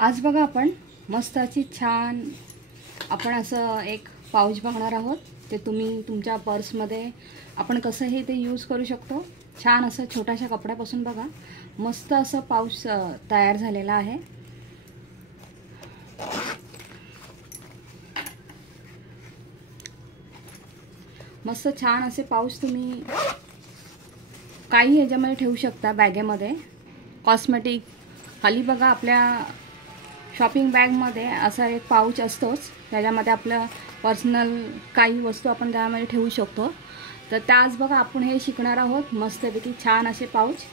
आज बघा आपण मस्त अशी छान आपण असं एक पाऊच बघणार आहोत। ते तुम्ही तुमच्या पर्समध्ये आपण कसंही ते यूज करू शकतो। छान असं छोट्याशा कपड्यापासून बघा मस्त असं पाऊच तयार झालेला आहे। मस्त छान असे पाऊच तुम्ही काही ह्याच्यामध्ये ठेवू शकता, बॅगेमध्ये कॉस्मेटिक। खाली बघा आपल्या शॉपिंग बॅगमध्ये असा एक पाऊच असतोच, त्याच्यामध्ये आपलं पर्सनल काही वस्तू आपण त्यामध्ये ठेवू शकतो। तर त्याच बघा आपण हे शिकणार आहोत मस्तपैकी छान असे पाऊच।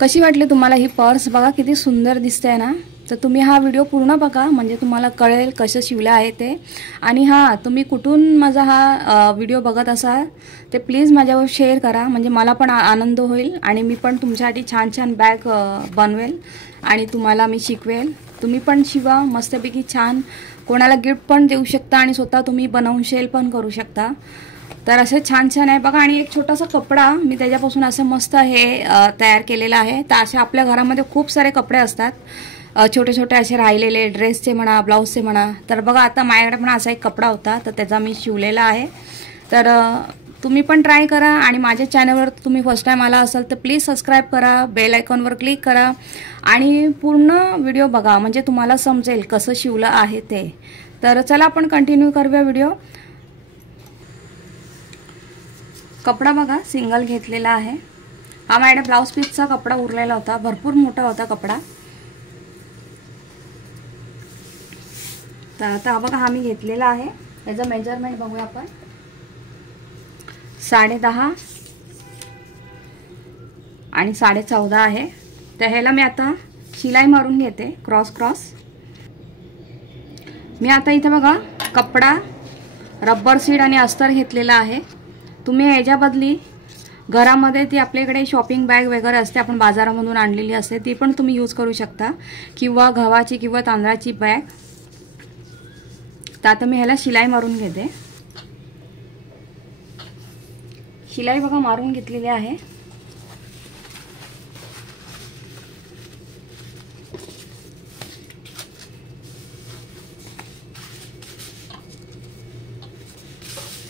कशी वाटली तुम्हाला ही पर्स? बघा किती सुंदर दिसते ना। तर तुम्ही हा व्हिडिओ पूर्ण बघा म्हणजे तुम्हाला कळेल कसं शिवलं आहे ते। आणि हां, तुम्ही कुठून माझा हा व्हिडिओ बघत असाल ते प्लीज माझ्यावर शेअर करा, म्हणजे मला पण आनंद होईल आणि मी पण तुमच्यासाठी छान छान बॅग बनवेल आणि तुम्हाला मी शिकवेल। तुम्ही पण शिवा मस्तपैकी छान, कोणाला गिफ्ट पण देऊ शकता आणि स्वतः तुम्ही बनवून सेल पण करू शकता। तर असं छान छान आहे बघा। आणि एक छोटासा कपडा मी त्याच्यापासून असं मस्त हे तयार केलेलं आहे। तर अशा आपल्या घरामध्ये खूप सारे कपडे असतात, छोटे छोटे असे राहिलेले ड्रेसचे म्हणा, ब्लाऊजचे म्हणा। तर बघा आता माझ्याकडे पण असा एक कपडा होता, तर त्याचा मी शिवलेला आहे। तर तुम्ही पण ट्राय करा आणि माझ्या चॅनलवर तुम्ही फर्स्ट टाइम आला असाल तर प्लीज सबस्क्राईब करा, बेल आयकॉनवर क्लिक करा आणि पूर्ण व्हिडिओ बघा म्हणजे तुम्हाला समजेल कसं शिवलं आहे ते। तर चला आपण कंटिन्यू करूया व्हिडिओ। कपडा बघा सिंगल घेतलेला आहे। हा माझ्या ब्लाऊज पीसचा कपडा उरलेला होता, भरपूर मोठा होता कपडा। तर आता हा बघा हा मी घेतलेला आहे। याचं मेजरमेंट बघूया आपण। 10.5 आणि 14.5 आहे। तर ह्याला मी आता शिलाई मारून घेते क्रॉस क्रॉस। मी आता इथे बघा कपडा, रबर सीड आणि अस्तर घेतलेला आहे। तुम्ही ह्याच्या बदली घरामध्ये ती आपल्याकडे शॉपिंग बॅग वगैरे असते, आपण बाजारामधून आणलेली असते, ती पण तुम्ही यूज करू शकता, किंवा गव्हाची किंवा तांदळाची बॅग। तर आता मी ह्याला शिलाई मारून घेते। शिलाई बघा मारून घेतलेली आहे।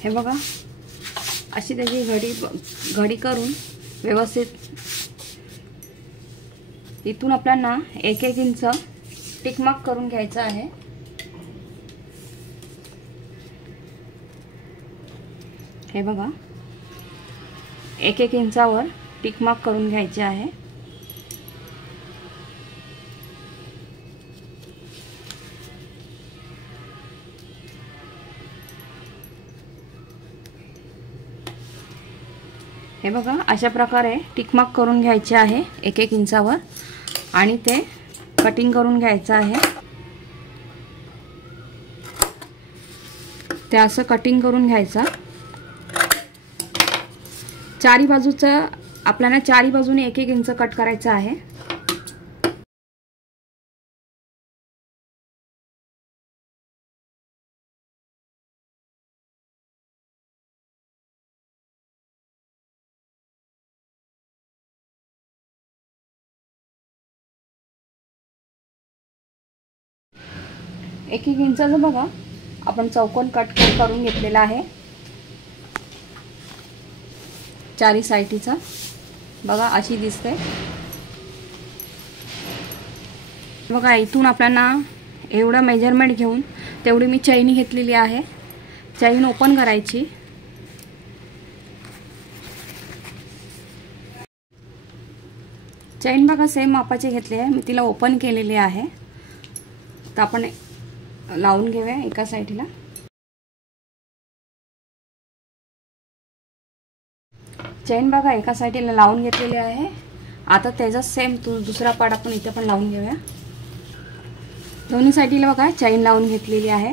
हे बघा अशी त्याची घडी करून व्यवस्थित इथून आपल्याला 1-1 इंच टिकमार्क करून घ्यायचं आहे। हे बघा 1-1 इंचावर टिकमार्क करून घ्यायचे आहे। हे बघा अशा प्रकारे टिकमार्क करून घ्यायचे आहे 1-1 इंचावर आणि ते कटिंग करून घ्यायचं आहे। ते असं कटिंग करून घ्यायचं। चारी बाजूचं आपल्याला चारी बाजूने 1-1 इंच कट करायचं आहे। एक इंचाचं बघा आपण चौकोन कट करून घेतलेला आहे चारी साईडचा। बघा अशी दिसते। बघा इथून आपल्याला एवढं मेजरमेंट घेऊन तेवढी मी चैनी घेतलेली आहे। चैन ओपन करायची। चैन बघा सेम मापाची घेतली आहे, मी तिला ओपन केलेली आहे। तर आपण लावून घेऊया एका साईडला। चैन बघा एका साईडला लावून घेतलेली आहे। आता त्याचा सेम दुसरा पार्ट आपण इथे पण लावून घेऊया। दोन्ही साईडला बघा चैन लावून घेतलेली आहे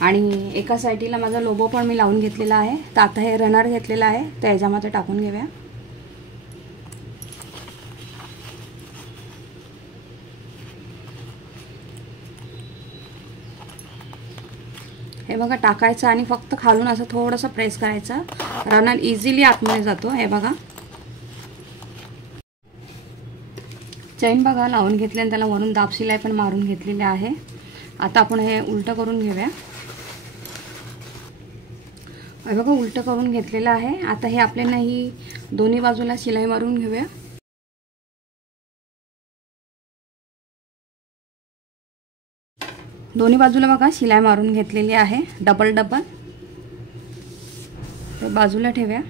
आणि एका साईडला माझा लोगो पण मी लावून घेतलेला आहे। तर आता हे रनर घेतलेला आहे, त्या ह्याच्यामध्ये टाकून घेऊया। हे बघा टाकायचं आणि फक्त खालून असं थोडंसं प्रेस करायचं, रनर इझिली आतमध्ये जातो। हे बघा चैन बघा लावून घेतली आणि त्याला वरून दाब शिलाई पण मारून घेतलेली आहे। आता आपण हे उलटं करून घेऊया। हे बघा उलटं करून घेतलेलं आहे। आता हे आपल्याला ही दोन्ही बाजूला शिलाई मारून घेऊया। दोन्ही बाजूला बघा शिलाई मारून घेतलेली आहे डबल डबल। हे बाजूला ठेवूया।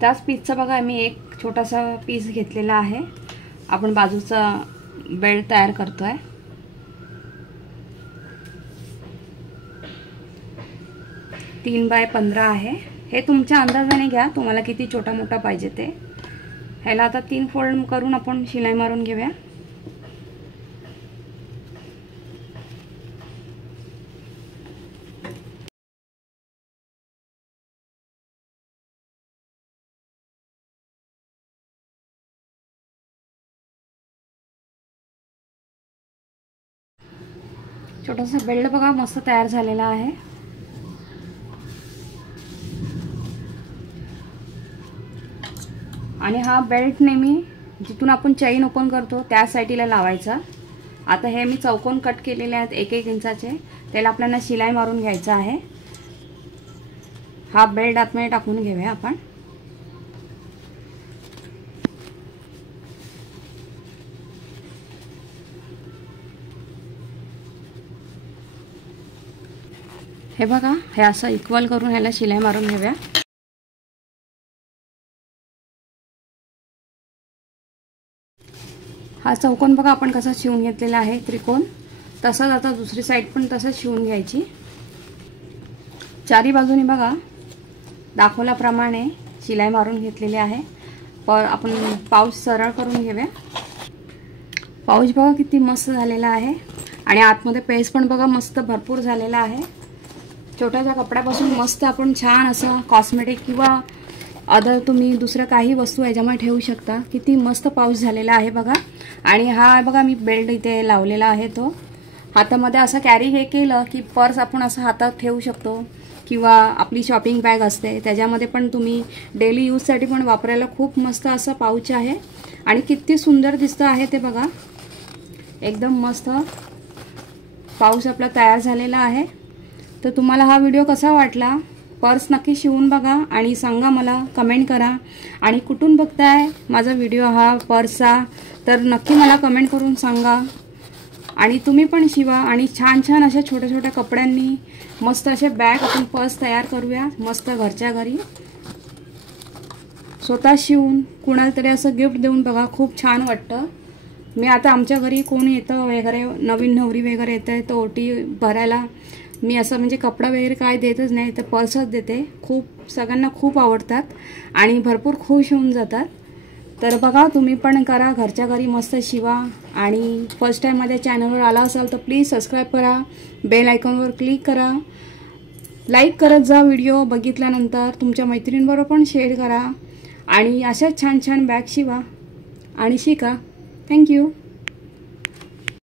त्याच पीसचा बघा मी एक छोटासा पीस घेतलेला आहे। आपण बाजूचा बेल्ट तयार करतोय। 3 बाय 15 आहे। हे तुमच्या अंदाजाने घ्या, तुम्हाला किती छोटा मोठा पाहिजे ते। ह्याला आता 3 फोल्ड करून आपण शिलाई मारून घेऊया। छोटासा बेल्ट बघा मस्त तयार झालेला आहे। आणि हा बेल्ट नेहमी जिथून आपण चैन ओपन करतो त्या साईडला लावायचा। आता हे मी चौकोन कट केलेले आहेत 1-1 इंचाचे, त्याला आपल्याला शिलाई मारून घ्यायचं आहे। हा बेल्ट आतमध्ये टाकून घेऊया आपण। हे बघा हे असं इक्वल करून ह्याला शिलाई मारून घेऊया। हा चौकोन बघा आपण कसा शिवून घेतलेला आहे त्रिकोण, तसाच आता दुसरी साइड पण तसंच शिवून घ्यायची। चारी बाजूनी बघा दाखवल्याप्रमाणे शिलाई मारून घेतलेली आहे। आपण पाऊच सरळ करून घेऊया। पाऊच बघा किती मस्त झालेला आहे आणि आतमध्ये पेज पण बघा मस्त भरपूर झालेला आहे। छोट्याशा कपड्यापासून मस्त आपण छान असं कॉस्मेटिक किंवा अदर तुम्ही दुसरं काही वस्तू याच्यामध्ये ठेवू शकता। किती मस्त पाऊच झालेला आहे बघा। आणि हा बघा मी बेल्ट इथे लावलेला आहे, तो हातामध्ये असं कॅरी हे केलं की पर्स आपण असं हातात ठेवू शकतो किंवा आपली शॉपिंग बॅग असते त्याच्यामध्ये पण तुम्ही डेली यूजसाठी पण वापरायला खूप मस्त असं पाऊच आहे। आणि किती सुंदर दिसतं आहे ते बघा, एकदम मस्त पाऊच आपला तयार झालेला आहे। तर तुम्हाला हा व्हिडिओ कसा वाटला, पर्स नक्की शिवून बघा आणि सांगा, मला कमेंट करा। आणि कुठून बघताय माझा व्हिडिओ हा पर्सचा तर नक्की मला कमेंट करून सांगा। आणि तुम्ही पण शिवा आणि छान छान अशा छोट्या छोट्या कपड्यांनी मस्त असे बॅग आपण पर्स तयार करूया मस्त घरच्या घरी। स्वतः शिवून कुणाला तरी असं गिफ्ट देऊन बघा, खूप छान वाटतं। मी आता आमच्या घरी कोण येतं वगैरे, नवीन नवरी वगैरे येते तर ओटी भरायला मी असं म्हणजे कपडा वगैरे काय देतच नाही, तर पर्सच देते। खूप सगळ्यांना खूप आवडतात आणि भरपूर खुश होऊन जातात। तर बघा तुम्ही पण करा, घरच्या घरी मस्त शिवा। आणि फर्स्ट टाइम माझ्या चॅनलवर आला असाल तर प्लीज सबस्क्राईब करा, बेल आयकॉनवर क्लिक करा, लाईक करत जा व्हिडिओ बघितल्यानंतर, तुमच्या मैत्रिणींबरोबर पण शेअर करा। आणि अशाच छान छान बॅग शिवा आणि शिका। थँक्यू।